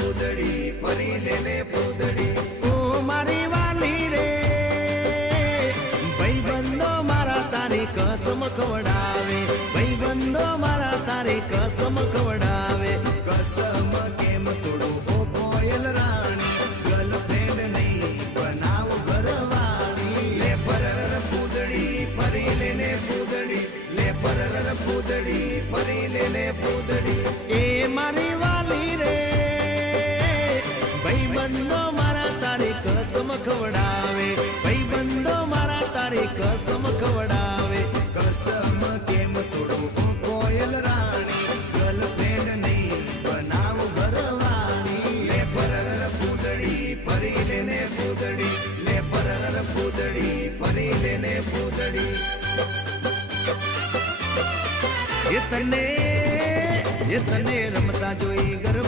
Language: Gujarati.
પૂદડી ફરી લેને પૂદડી ઓ મારી વાલી રે ભાઈબંધો મારા તારી કસમ ખવડાવે ભાઈબંધો મારા તારી કસમ ખવડાવે કસમ કેમ તોડો ઓ કોયલ રાણી ગર્લફ્રેન્ડ નહીં બનાવ ઘરવાળી લે પરર પૂદડી ફરી લેને પૂદડી લે પરર પૂદડી ફરી લેને પૂદડી એ મારી વાલી રે ભાઈબંધો મારા તારી કસમ ખવડાવે ભાઈબંધો મારા તારી કસમ ખવડાવે કસમ કેમ તોડો ઓ કોયલ રાણી ગર્લફ્રેન્ડ નહીં બનાવ ઘરવાળી લે પરર પૂદડી ફરી લેને પૂદડી લે પરર પૂદડી ફરી લેને પૂદડી એ તને રમતા જોઈ ગરબા